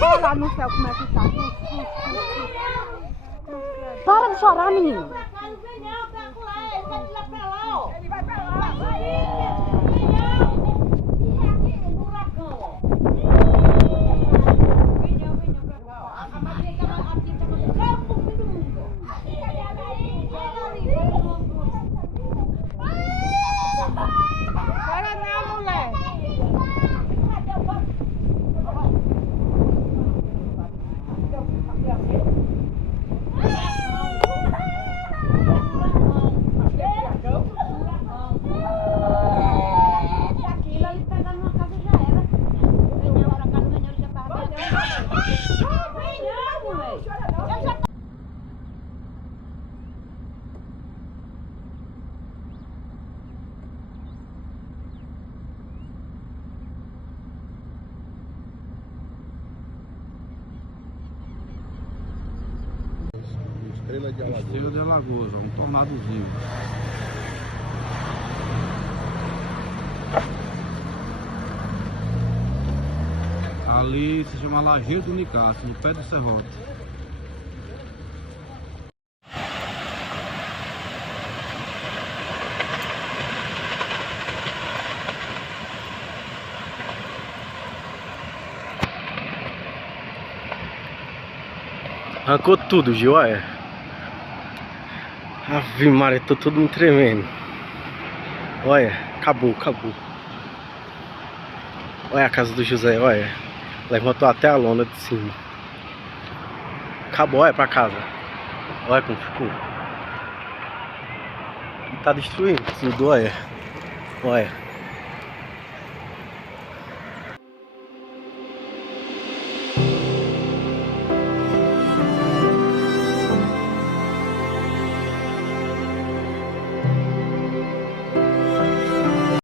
Olha lá no céu como é que tá. Para de chorar, menino. Ele vai pra lá. Chora não, mulher. Estrela de Alagoas. Estrela de Alagoas, ó, um tornadozinho. Ali se chama Lajeiro do Nicásio, no pé do serrote. Arrancou tudo, Gil, olha. Ave Maria, tô todo me tremendo. Olha, acabou. Olha a casa do José, olha. Levantou até a lona de cima. Acabou, olha pra casa. Olha como ficou. E tá destruindo tudo, olha. Olha.